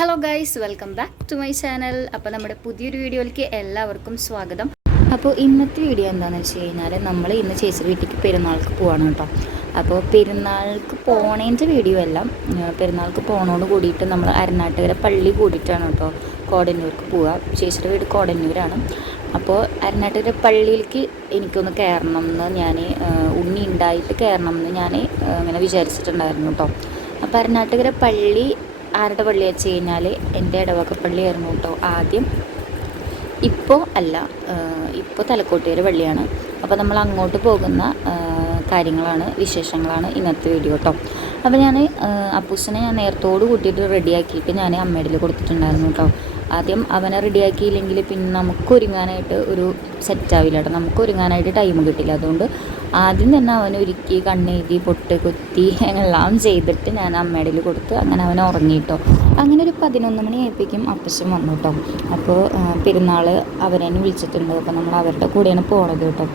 Hello guys, welcome back to my channel. അപ്പോൾ നമ്മുടെ പുതിയൊരു വീഡിയോയിലേക്ക് എല്ലാവർക്കും സ്വാഗതം. അപ്പോൾ ഇന്നത്തെ വീഡിയോ എന്താണെന്ന് വെച്ച് കഴിഞ്ഞാൽ നമ്മൾ ഇന്ന് ചേച്ചി വീട്ടിലേക്ക് പെരുന്നാൾക്ക് പോവാണ് കേട്ടോ. അപ്പോൾ പെരുന്നാൾക്ക് പോണേൻ്റെ വീഡിയോ എല്ലാം പെരുന്നാൾക്ക് പോണോട് കൂടിയിട്ട് നമ്മൾ അരനാട്ടുകര പള്ളി കൂടിയിട്ടാണ് കേട്ടോ കോടന്നൂർക്ക് പോവുക. ചേച്ചിയുടെ വീട് കോടന്നൂരാണ്. അപ്പോൾ അരനാട്ടുകര പള്ളിയിലേക്ക് എനിക്കൊന്ന് കയറണം എന്ന് ഞാൻ ഉണ്ണി ഉണ്ടായിട്ട് കയറണം എന്ന് ഞാൻ അങ്ങനെ വിചാരിച്ചിട്ടുണ്ടായിരുന്നു കേട്ടോ. അപ്പോൾ അരനാട്ടുകര പള്ളി ആരുടെ പള്ളി വെച്ച് കഴിഞ്ഞാൽ എൻ്റെ ഇടവക പള്ളിയായിരുന്നു കേട്ടോ ആദ്യം. ഇപ്പോൾ അല്ല, ഇപ്പോൾ തലക്കോട്ടുകര പള്ളിയാണ്. അപ്പോൾ നമ്മൾ അങ്ങോട്ട് പോകുന്ന കാര്യങ്ങളാണ്, വിശേഷങ്ങളാണ് ഇന്നത്തെ വീഡിയോ കേട്ടോ. അപ്പോൾ ഞാൻ അപ്പൂസിനെ ഞാൻ നേരത്തോട് കൂട്ടിയിട്ട് റെഡിയാക്കിയിട്ട് ഞാൻ അമ്മയുടെ കൊടുത്തിട്ടുണ്ടായിരുന്നു കേട്ടോ. ആദ്യം അവനെ റെഡിയാക്കിയില്ലെങ്കിൽ പിന്നെ നമുക്ക് ഒരുങ്ങാനായിട്ട് ഒരു സെറ്റാവില്ല കേട്ടോ, നമുക്ക് ഒരുങ്ങാനായിട്ട് ടൈം കിട്ടില്ല. അതുകൊണ്ട് ആദ്യം തന്നെ അവനെ ഒരുക്കി കണ്ണെഴുതി പൊട്ട് കുത്തി എല്ലാം ചെയ്തിട്ട് ഞാൻ അമ്മയുടെ കൊടുത്ത് അങ്ങനെ അവനെ ഉറങ്ങിയിട്ടോ. അങ്ങനെ ഒരു 11 മണിയായപ്പോഴേക്കും അപ്പച്ചൻ വന്നു കേട്ടോ. അപ്പോൾ പെരുന്നാൾ അവരെ വിളിച്ചിട്ടുണ്ട്. അപ്പോൾ നമ്മൾ അവരുടെ കൂടെയാണ് പോണത് കേട്ടോ.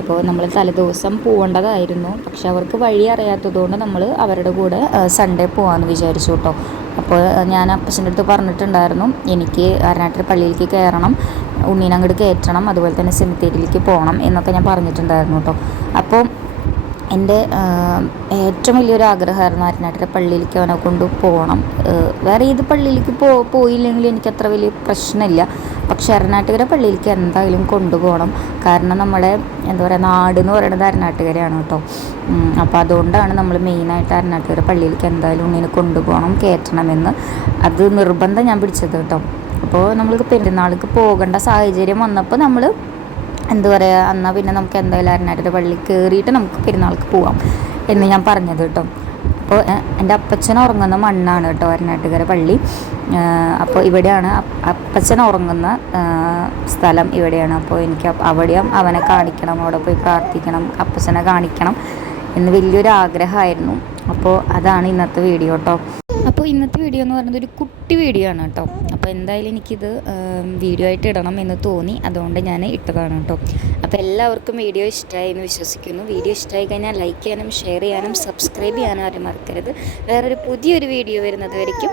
അപ്പോൾ നമ്മൾ തലേദിവസം പോകേണ്ടതായിരുന്നു, പക്ഷെ അവർക്ക് വഴി അറിയാത്തതുകൊണ്ട് നമ്മൾ അവരുടെ കൂടെ സൺഡേ പോകാമെന്ന് വിചാരിച്ചു കേട്ടോ. അപ്പോൾ ഞാൻ അപ്പച്ചൻ്റെ അടുത്ത് പറഞ്ഞിട്ടുണ്ടായിരുന്നു, എനിക്ക് അരനാട്ടിൽ പള്ളിയിലേക്ക് കയറണം, ഉണ്ണീനെ അങ്ങോട്ട് കയറ്റണം, അതുപോലെ തന്നെ സെമിത്തേരിയിലേക്ക് പോകണം എന്നൊക്കെ ഞാൻ പറഞ്ഞിട്ടുണ്ടായിരുന്നു കേട്ടോ. അപ്പോൾ എൻ്റെ ഏറ്റവും വലിയൊരു ആഗ്രഹമായിരുന്നു അരനാട്ടിലെ പള്ളിയിലേക്ക് അവനെ കൊണ്ട് പോകണം. വേറെ ഏത് പള്ളിയിലേക്ക് പോയില്ലെങ്കിൽ എനിക്ക് അത്ര വലിയ പ്രശ്നമില്ല, പക്ഷേ അരനാട്ടുകര പള്ളിയിലേക്ക് എന്തായാലും കൊണ്ടുപോകണം. കാരണം നമ്മുടെ എന്താ പറയുക, നാട് എന്ന് പറയുന്നത് അരനാട്ടുകരയാണ് കേട്ടോ. അപ്പോൾ അതുകൊണ്ടാണ് നമ്മൾ മെയിനായിട്ട് അരനാട്ടുകര പള്ളിയിലേക്ക് എന്തായാലും ഉണ്ണിനെ കൊണ്ടുപോകണം, കയറ്റണമെന്ന് അത് നിർബന്ധം ഞാൻ പിടിച്ചത് കേട്ടോ. അപ്പോൾ നമ്മൾക്ക് പെരുന്നാൾക്ക് പോകേണ്ട സാഹചര്യം വന്നപ്പോൾ നമ്മൾ എന്താ പറയുക, എന്നാൽ പിന്നെ നമുക്ക് എന്തായാലും അരനാട്ടുകര പള്ളി കയറിയിട്ട് നമുക്ക് പെരുന്നാൾക്ക് പോവാം എന്ന് ഞാൻ പറഞ്ഞത് കേട്ടോ. അപ്പോൾ എൻ്റെ അപ്പച്ചൻ ഉറങ്ങുന്ന മണ്ണാണ് കേട്ടോ അരനാട്ടുകര പള്ളി. അപ്പോൾ ഇവിടെയാണ് അപ്പച്ചൻ ഉറങ്ങുന്ന സ്ഥലം, ഇവിടെയാണ്. അപ്പോൾ എനിക്ക് അവിടെയും അവനെ കാണിക്കണം, അവിടെ പോയി പ്രാർത്ഥിക്കണം, അപ്പച്ചനെ കാണിക്കണം എന്ന് വലിയൊരു ആഗ്രഹമായിരുന്നു. അപ്പോൾ അതാണ് ഇന്നത്തെ വീഡിയോ കേട്ടോ. അപ്പോൾ ഇന്നത്തെ വീഡിയോ എന്ന് പറയുന്നത് ഒരു കുട്ടി വീഡിയോ ആണ് കേട്ടോ. അപ്പോൾ എന്തായാലും എനിക്കിത് വീഡിയോ ആയിട്ട് ഇടണം എന്ന് തോന്നി, അതുകൊണ്ട് ഞാൻ ഇട്ടതാണ് കേട്ടോ. അപ്പോൾ എല്ലാവർക്കും വീഡിയോ ഇഷ്ടമായി എന്ന് വിശ്വസിക്കുന്നു. വീഡിയോ ഇഷ്ടമായി കഴിഞ്ഞാൽ ലൈക്ക് ചെയ്യാനും ഷെയർ ചെയ്യാനും സബ്സ്ക്രൈബ് ചെയ്യാനും ആരും മറക്കരുത്. വേറൊരു പുതിയൊരു വീഡിയോ വരുന്നത് വരയ്ക്കും